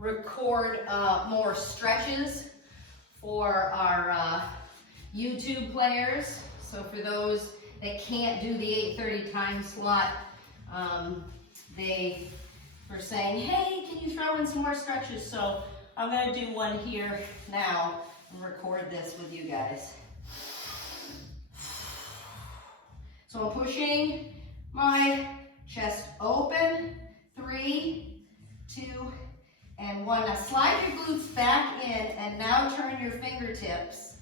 record more stretches for our YouTube players. So for those that can't do the 8:30 time slot, they were saying, hey, can you throw in some more stretches? So I'm going to do one here now and record this with you guys. So I'm pushing my chest open, 3, 2, and 1. Now slide your glutes back in and now turn your fingertips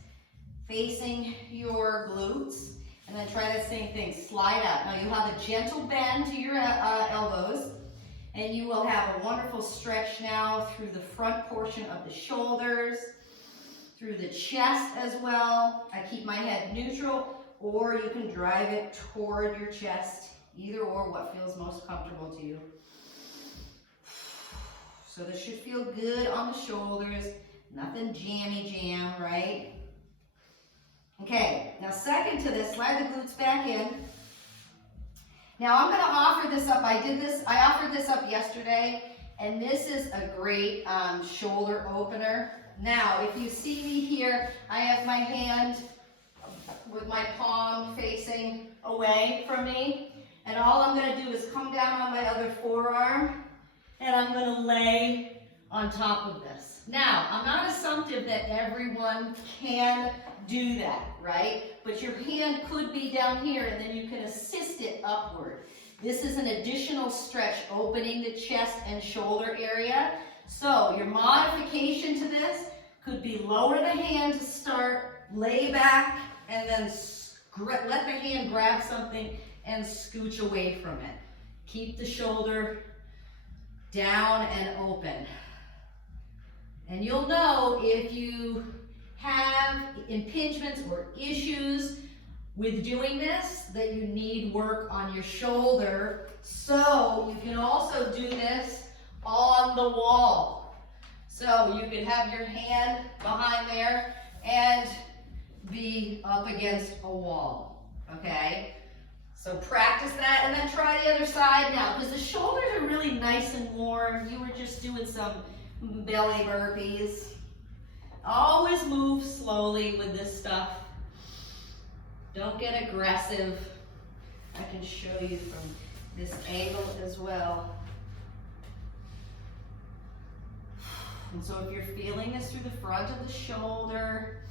facing your glutes. And then try that same thing, slide out. Now you'll have a gentle bend to your elbows, and you will have a wonderful stretch now through the front portion of the shoulders, through the chest as well. I keep my head neutral, or you can drive it toward your chest, either or, what feels most comfortable to you. So this should feel good on the shoulders, nothing jammy jam, right? Okay, now second to this, slide the glutes back in. Now I'm going to offer this up. I offered this up yesterday, and this is a great shoulder opener. Now, if you see me here, I have my hand with my palm facing away from me, and all I'm going to do is come down on my other forearm, and I'm going to lay on top of this. Now, I'm not assumptive that everyone can do that, right? But your hand could be down here, and then you can assist it upward. This is an additional stretch, opening the chest and shoulder area. So your modification to this could be lower the hand to start, lay back, and then let the hand grab something and scooch away from it. Keep the shoulder down and open. And you'll know if you have impingements or issues with doing this, that you need work on your shoulder. So you can also do this on the wall. So you can have your hand behind there and be up against a wall, okay? So practice that, and then try the other side now, because the shoulders are really nice and warm. You were just doing some belly burpees. Always move slowly with this stuff. Don't get aggressive. I can show you from this angle as well. And so if you're feeling this through the front of the shoulder,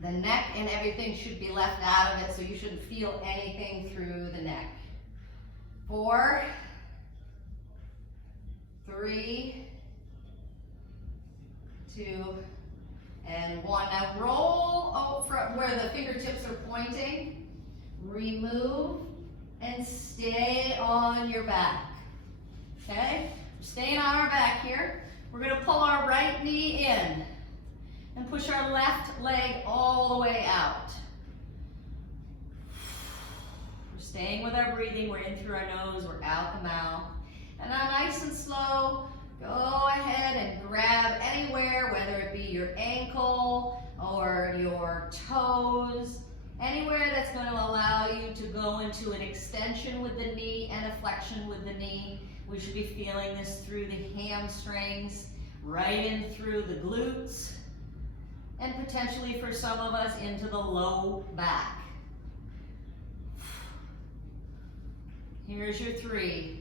the neck and everything should be left out of it, so you shouldn't feel anything through the neck. 4, 3, 2, and 1. Now roll over where the fingertips are pointing. Remove and stay on your back. Okay? We're staying on our back here. We're going to pull our right knee in and push our left leg all the way out. We're staying with our breathing. We're in through our nose. We're out the mouth. And now nice and slow, go ahead and grab anywhere, whether it be your ankle or your toes, anywhere that's going to allow you to go into an extension with the knee and a flexion with the knee. We should be feeling this through the hamstrings, right in through the glutes, and potentially for some of us into the low back. Here's your 3,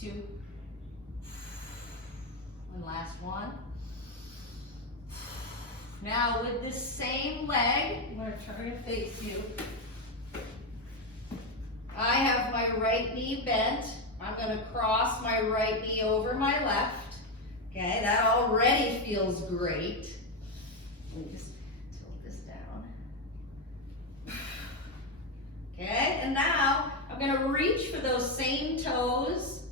2, and last one. Now with this same leg, I'm going to turn and face you. I have my right knee bent. I'm going to cross my right knee over my left. Okay, that already feels great. Let me just tilt this down. Okay, and now I'm going to reach for those same toes,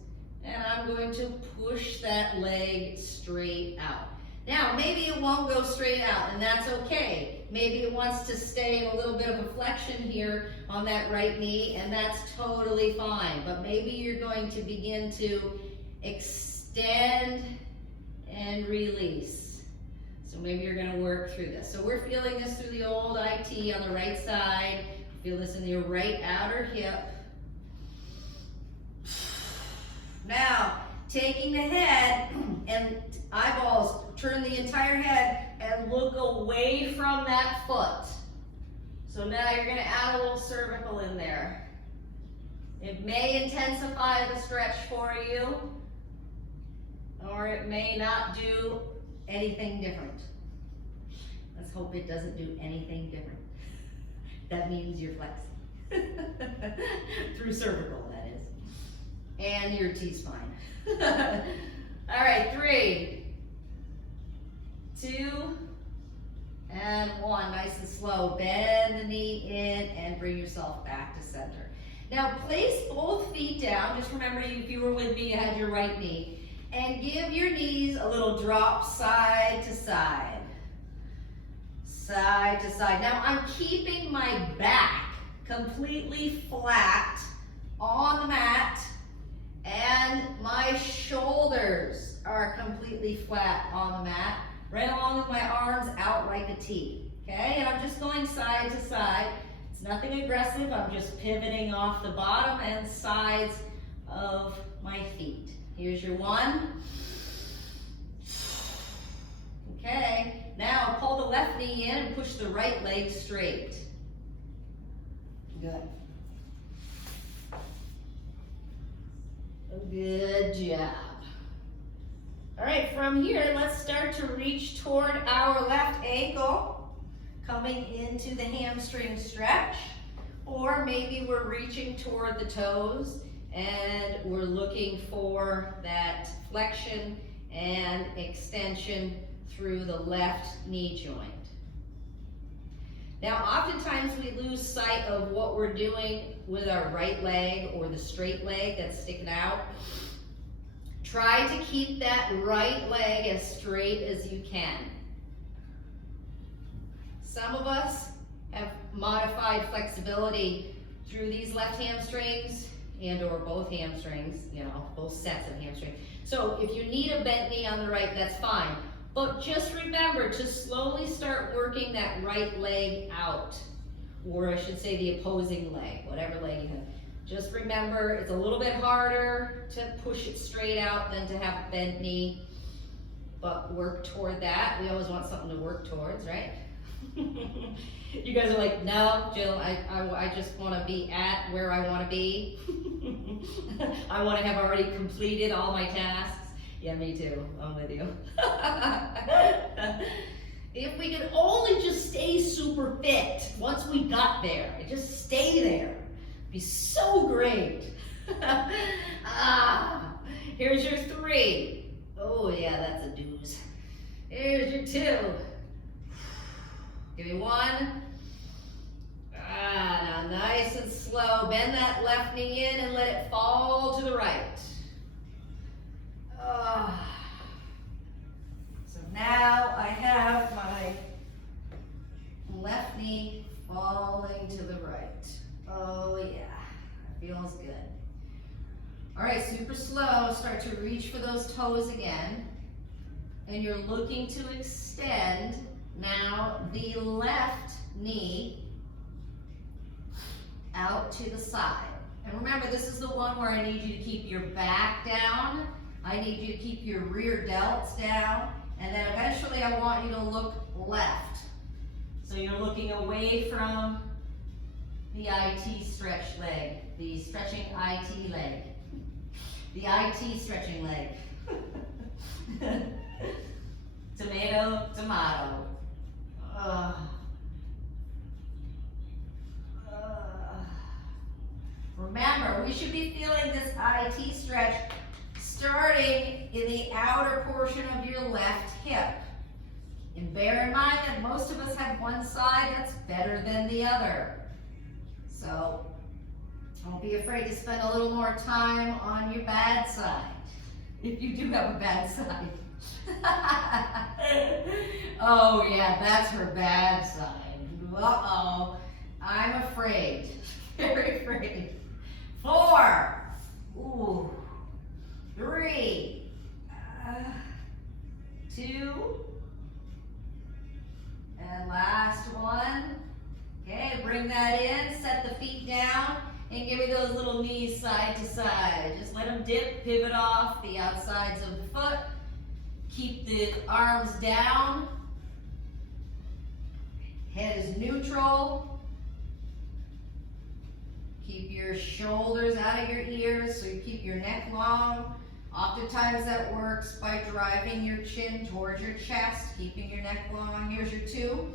and I'm going to push that leg straight out. Now, maybe it won't go straight out, and that's okay. Maybe it wants to stay in a little bit of a flexion here on that right knee, and that's totally fine. But maybe you're going to begin to extend and release. So maybe you're going to work through this. So we're feeling this through the old IT on the right side. Feel this in your right outer hip. taking the head and eyeballs, turn the entire head and look away from that foot. So now you're gonna add a little cervical in there. It may intensify the stretch for you, or it may not do anything different. Let's hope it doesn't do anything different. That means you're flexing. Through cervical, that is. And your T-spine. All right, 3, 2, and 1. Nice and slow. Bend the knee in and bring yourself back to center. Now place both feet down. Just remember, if you were with me, you had your right knee. And give your knees a little drop side to side. Side to side. Now I'm keeping my back completely flat on the mat, and my shoulders are completely flat on the mat, right along with my arms out like a T. Okay, and I'm just going side to side. It's nothing aggressive. I'm just pivoting off the bottom and sides of my feet. Here's your 1. Okay, now pull the left knee in and push the right leg straight. Good. Good job. All right, from here, let's start to reach toward our left ankle, coming into the hamstring stretch, or maybe we're reaching toward the toes and we're looking for that flexion and extension through the left knee joint. Now, oftentimes we lose sight of what we're doing with our right leg or the straight leg that's sticking out. Try to keep that right leg as straight as you can. Some of us have modified flexibility through these left hamstrings and or both hamstrings, you know, both sets of hamstrings. So if you need a bent knee on the right, that's fine. But just remember to slowly start working that right leg out, or I should say the opposing leg, whatever leg you have. Just remember, it's a little bit harder to push it straight out than to have a bent knee, but work toward that. We always want something to work towards, right? You guys are like, no, Jill, I just want to be at where I want to be. I want to have already completed all my tasks. Yeah, me too. I'm with you. If we could only just stay super fit once we got there, just stay there, it'd be so great. Here's your 3. Oh yeah, that's a doozy. Here's your 2. Give me 1. Now nice and slow. Bend that left knee in and let it fall to the right. So now I have my left knee falling to the right. Oh yeah, that feels good. All right, super slow. Start to reach for those toes again. And you're looking to extend now the left knee out to the side. And remember, this is the one where I need you to keep your back down. I need you to keep your rear delts down, and then eventually I want you to look left. So you're looking away from the IT stretch leg, the stretching IT leg, the IT stretching leg. Tomato, tomato. Remember, we should be feeling this IT stretch starting in the outer portion of your left hip. And bear in mind that most of us have one side that's better than the other. So don't be afraid to spend a little more time on your bad side, if you do have a bad side. Oh yeah, that's her bad side. Uh-oh, I'm afraid, very afraid. 4, ooh, 3, 2, and last one. Okay, bring that in, set the feet down, and give me those little knees side to side. Just let them dip it, pivot off the outsides of the foot. Keep the arms down. Head is neutral. Keep your shoulders out of your ears so you keep your neck long. Oftentimes that works by driving your chin towards your chest, keeping your neck long. Here's your 2.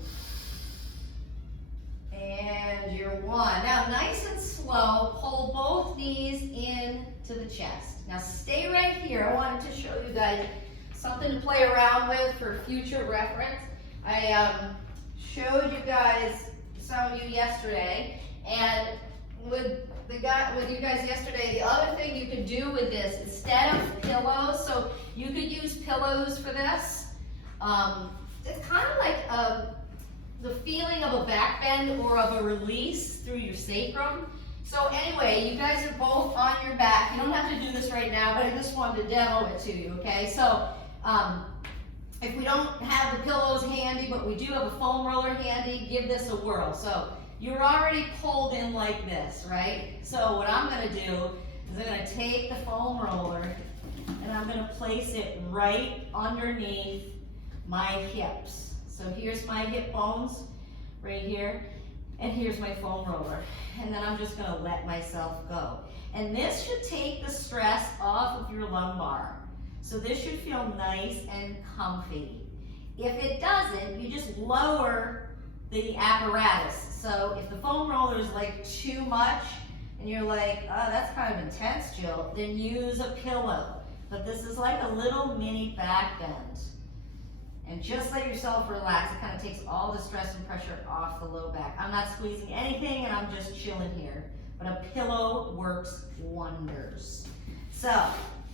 And your 1. Now nice and slow, pull both knees into the chest. Now stay right here. I wanted to show you guys something to play around with for future reference. I showed you guys, some of you yesterday, and with you guys yesterday, the other thing you could do with this, instead of pillows, so you could use pillows for this. It's kind of like the feeling of a back bend or of a release through your sacrum. So anyway, you guys are both on your back. You don't have to do this right now, but I just wanted to demo it to you, okay? So if we don't have the pillows handy, but we do have a foam roller handy, give this a whirl. So you're already pulled in like this, right? So what I'm gonna do is I'm gonna take the foam roller and I'm gonna place it right underneath my hips. So here's my hip bones right here, and here's my foam roller. And then I'm just gonna let myself go. And this should take the stress off of your lumbar. So this should feel nice and comfy. If it doesn't, you just lower the apparatus. So if the foam roller is like too much, and you're like, oh, that's kind of intense, Jill, then use a pillow. But this is like a little mini back bend. And just let yourself relax. It kind of takes all the stress and pressure off the low back. I'm not squeezing anything, and I'm just chilling here. But a pillow works wonders. So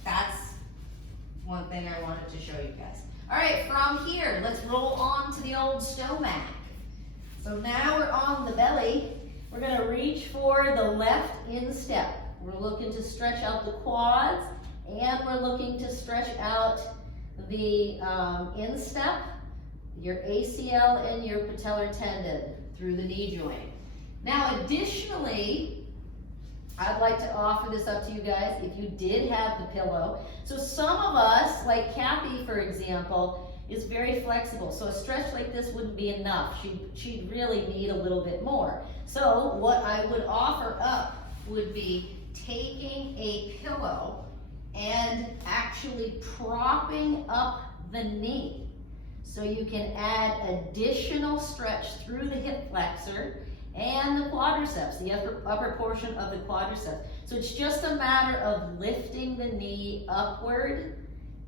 that's one thing I wanted to show you guys. All right, from here, let's roll on to the old stomach. So now we're on the belly. We're gonna reach for the left instep. We're looking to stretch out the quads, and we're looking to stretch out the instep, your ACL and your patellar tendon through the knee joint. Now additionally, I'd like to offer this up to you guys if you did have the pillow. So some of us, like Kathy for example, is very flexible. So a stretch like this wouldn't be enough. She'd really need a little bit more. So what I would offer up would be taking a pillow and actually propping up the knee. So you can add additional stretch through the hip flexor and the quadriceps, the upper portion of the quadriceps. So it's just a matter of lifting the knee upward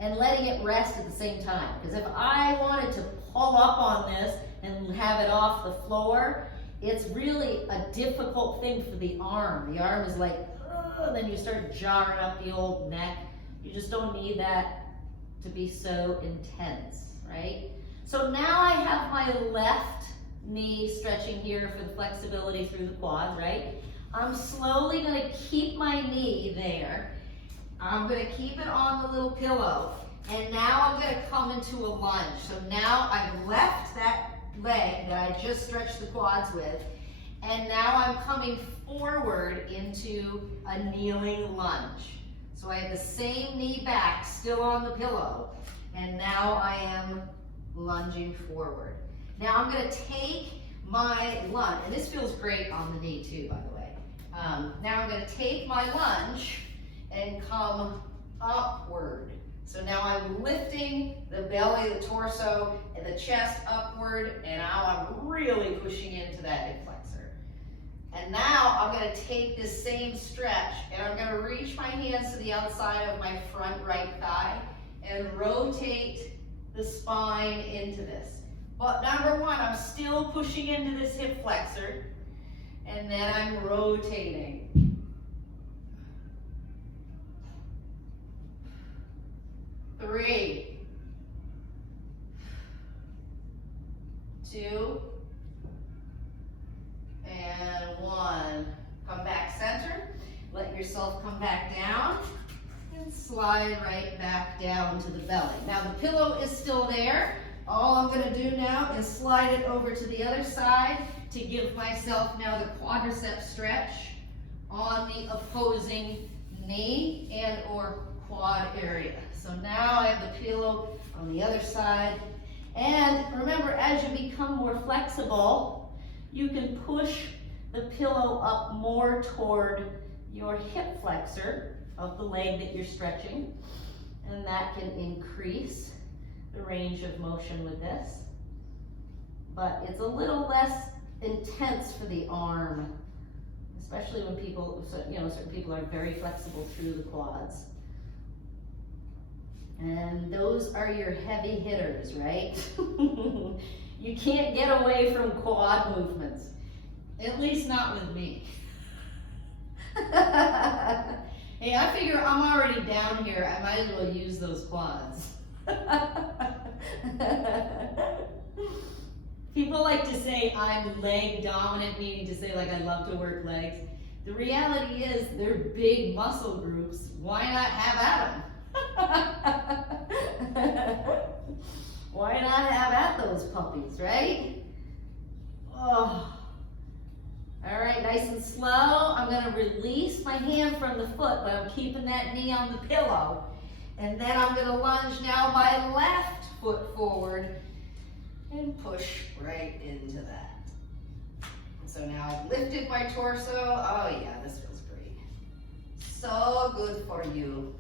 and letting it rest at the same time. Because if I wanted to pull up on this and have it off the floor, it's really a difficult thing for the arm. The arm is like, oh, then you start jarring up the old neck. You just don't need that to be so intense, right? So now I have my left knee stretching here for the flexibility through the quads, right? I'm slowly gonna keep my knee there. I'm gonna keep it on the little pillow. And now I'm gonna come into a lunge. So now I've left that leg that I just stretched the quads with, and now I'm coming forward into a kneeling lunge. So I have the same knee back, still on the pillow, and now I am lunging forward. Now I'm gonna take my lunge, and this feels great on the knee too, by the way. Now I'm gonna take my lunge and come upward. So now I'm lifting the belly, the torso, and the chest upward, and now I'm really pushing into that hip flexor. And now I'm gonna take this same stretch, and I'm gonna reach my hands to the outside of my front right thigh and rotate the spine into this. But number one, I'm still pushing into this hip flexor, and then I'm rotating. 3, 2, and 1. Come back center. Let yourself come back down and slide right back down to the belly. Now the pillow is still there. All I'm going to do now is slide it over to the other side to give myself now the quadricep stretch on the opposing knee and or quad area. So now I have the pillow on the other side. And remember, as you become more flexible, you can push the pillow up more toward your hip flexor of the leg that you're stretching. And that can increase the range of motion with this. But it's a little less intense for the arm, especially when people, certain people are very flexible through the quads. And those are your heavy hitters, right? You can't get away from quad movements, at least not with me. Hey, I figure I'm already down here, I might as well use those quads. People like to say I'm leg dominant, meaning to say like I love to work legs. The reality is they're big muscle groups. Why not have at them? Why not have at those puppies, right? Oh. All right, nice and slow. I'm gonna release my hand from the foot, but I'm keeping that knee on the pillow. And then I'm gonna lunge now my left foot forward and push right into that. And so now I've lifted my torso. Oh yeah, this feels great. So good for you.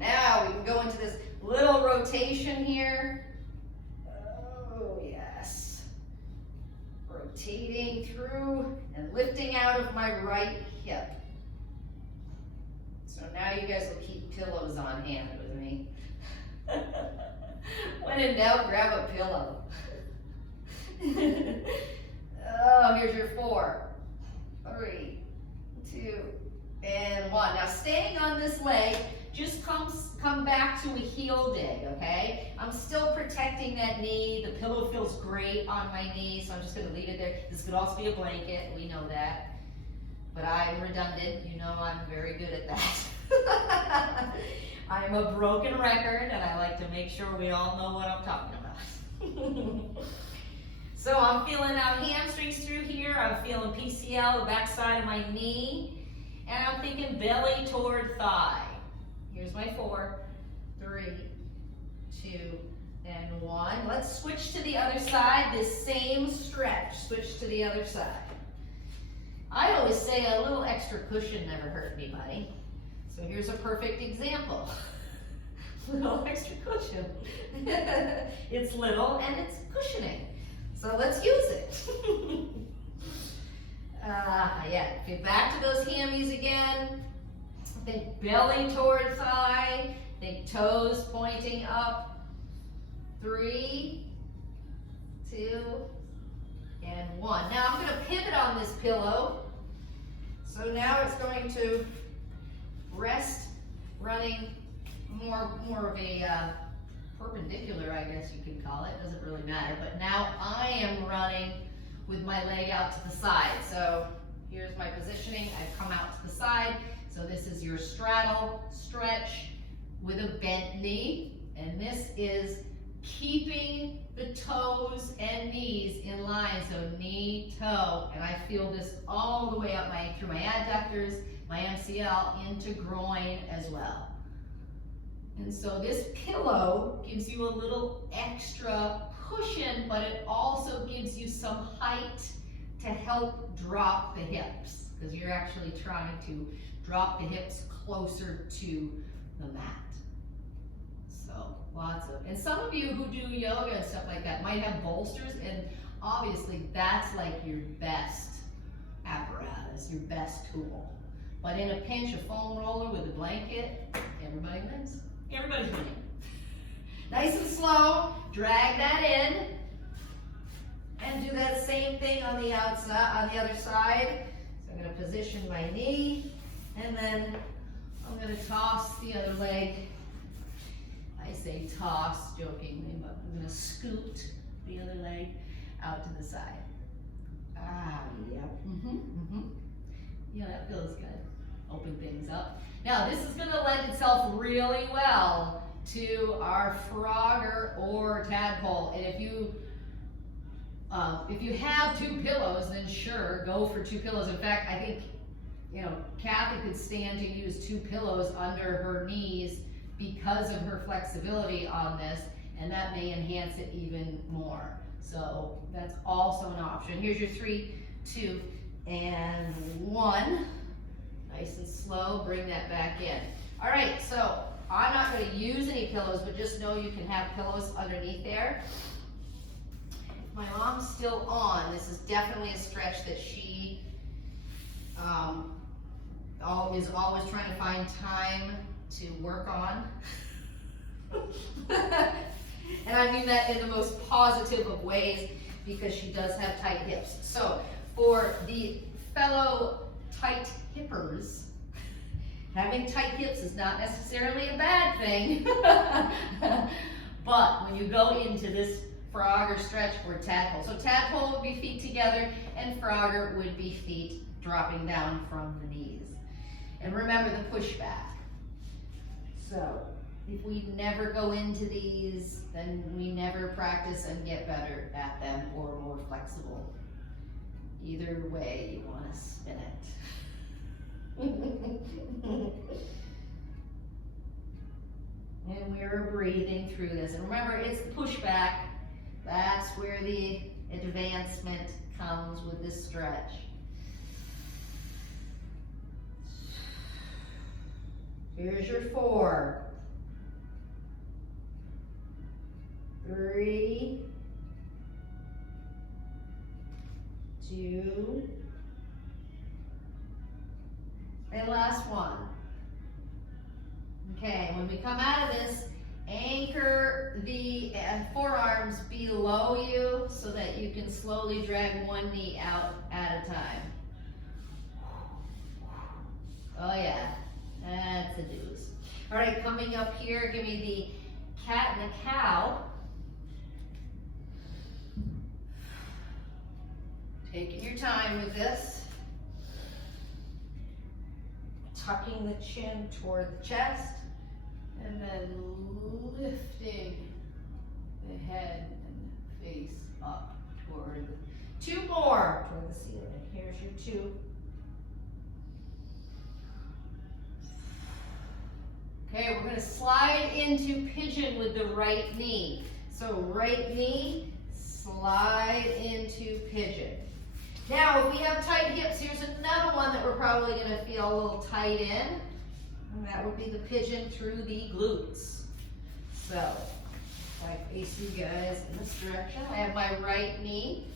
Now we can go into this little rotation here. Oh yes. Rotating through and lifting out of my right hip. So now you guys will keep pillows on hand with me. When in doubt, grab a pillow. Oh, here's your 4, 3, 2, and 1. Now staying on this leg, just come back to a heel dig, okay? I'm still protecting that knee. The pillow feels great on my knee, so I'm just gonna leave it there. This could also be a blanket, we know that. But I'm redundant, you know I'm very good at that. I'm a broken record, and I like to make sure we all know what I'm talking about. So I'm feeling out hamstrings through here. I'm feeling PCL, the backside of my knee. And I'm thinking belly toward thigh. Here's my 4, 3, 2, and 1. Let's switch to the other side. This same stretch. Switch to the other side. I always say a little extra cushion never hurt anybody. So here's a perfect example. Little extra cushion. It's little and it's cushioning. So let's use it. Yeah, get back to those hammies again. Think belly toward thigh. Think toes pointing up. 3, 2, and 1. Now I'm going to pivot on this pillow. So now it's going to rest running more of a perpendicular, I guess you could call it. Doesn't really matter. But now I am running with my leg out to the side. So here's my positioning. I've come out to the side. So this is your straddle stretch with a bent knee. And this is keeping the toes and knees in line. So knee, toe. And I feel this all the way up through my adductors, my MCL, into groin as well. And so this pillow gives you a little extra cushion, but it also gives you some height to help drop the hips, because you're actually trying to drop the hips closer to the mat. So lots of, and some of you who do yoga and stuff like that might have bolsters, and obviously that's like your best apparatus, your best tool. But in a pinch, a foam roller with a blanket, everybody wins. Everybody's winning. Nice and slow, drag that in, and do that same thing on the outside, on the other side. So I'm going to position my knee, and then I'm going to toss the other leg. I say toss jokingly, but I'm going to scoot the other leg out to the side. Yeah. Yeah, that feels good. Open things up. Now this is going to lend itself really well to our frogger or tadpole. And if you have 2 pillows, then sure, go for 2 pillows. In fact, I think you know, Kathy could stand to use 2 pillows under her knees because of her flexibility on this, and that may enhance it even more. So that's also an option. Here's your 3, 2, and 1. Nice and slow, bring that back in. All right, so I'm not going to use any pillows, but just know you can have pillows underneath there. My mom's still on. This is definitely a stretch that she is always trying to find time to work on. And I mean that in the most positive of ways, because she does have tight hips. So for the fellow tight hippers, having tight hips is not necessarily a bad thing. But when you go into this frog or stretch or tadpole, so tadpole would be feet together and frogger would be feet dropping down from the knees. And remember the pushback. So if we never go into these, then we never practice and get better at them or more flexible. Either way, you want to spin it. And we're breathing through this. And remember, it's the pushback. That's where the advancement comes with this stretch. Here's your 4. 3, 2, and last one. Okay, when we come out of this, anchor the forearms below you so that you can slowly drag one knee out at a time. Oh yeah, that's a deuce. All right, coming up here, give me the cat and the cow. Taking your time with this. Tucking the chin toward the chest, and then lifting the head and face up toward 2 more toward the ceiling. Here's your 2. Okay, we're going to slide into pigeon with the right knee. So right knee, slide into pigeon. Now, if we have tight hips, here's another one that we're probably going to feel a little tight in. And that would be the pigeon through the glutes. So, if I face you guys in this direction, I have my right knee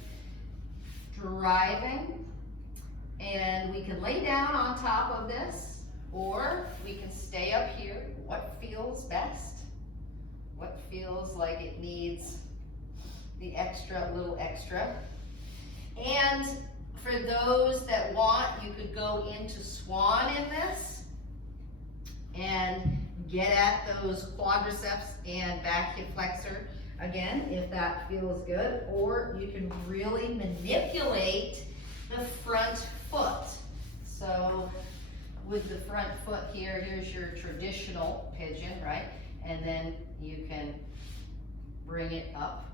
driving. And we can lay down on top of this, or we can stay up here. What feels best? What feels like it needs the extra, little extra? And for those that want, you could go into swan in this and get at those quadriceps and back hip flexor again, if that feels good. Or you can really manipulate the front foot. So with the front foot here, here's your traditional pigeon, right? And then you can bring it up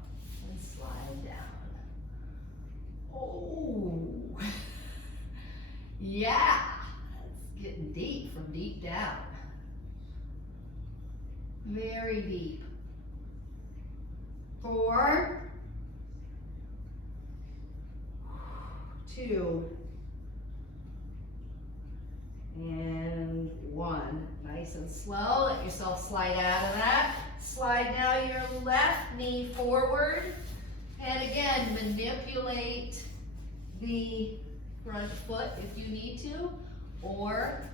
and slide down. Oh, yeah, it's getting deep from deep down. Very deep. 4, 2, and 1. Nice and slow. Let yourself slide out of that. Slide now your left knee forward. And again, manipulate the front foot if you need to, or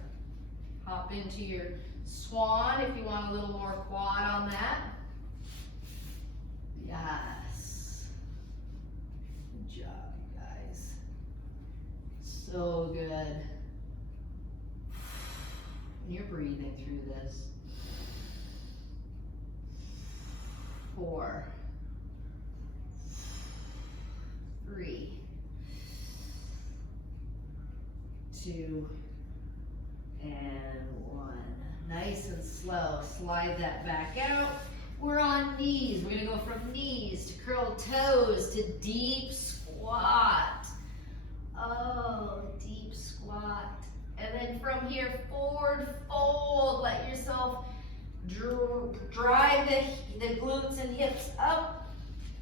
hop into your swan if you want a little more quad on that. Yes. Good job, you guys. So good. And you're breathing through this. 4, 3, 2, and 1. Nice and slow. Slide that back out. We're on knees. We're going to go from knees to curled toes to deep squat. Oh, deep squat. And then from here, forward fold. Let yourself drive the glutes and hips up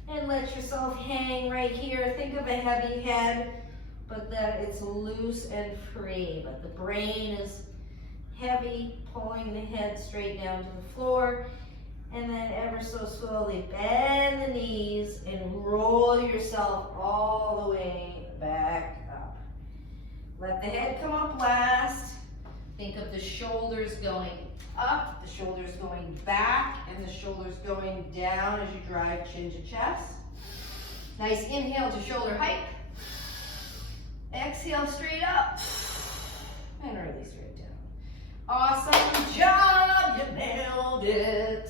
and let yourself hang right here. Think of a heavy head, but that it's loose and free. But the brain is heavy, pulling the head straight down to the floor. And then ever so slowly bend the knees and roll yourself all the way back up. Let the head come up last. Think of the shoulders going up, the shoulders going back, and the shoulders going down as you drive chin to chest. Nice inhale to shoulder hike. Exhale straight up. And release right down. Awesome job, you nailed it.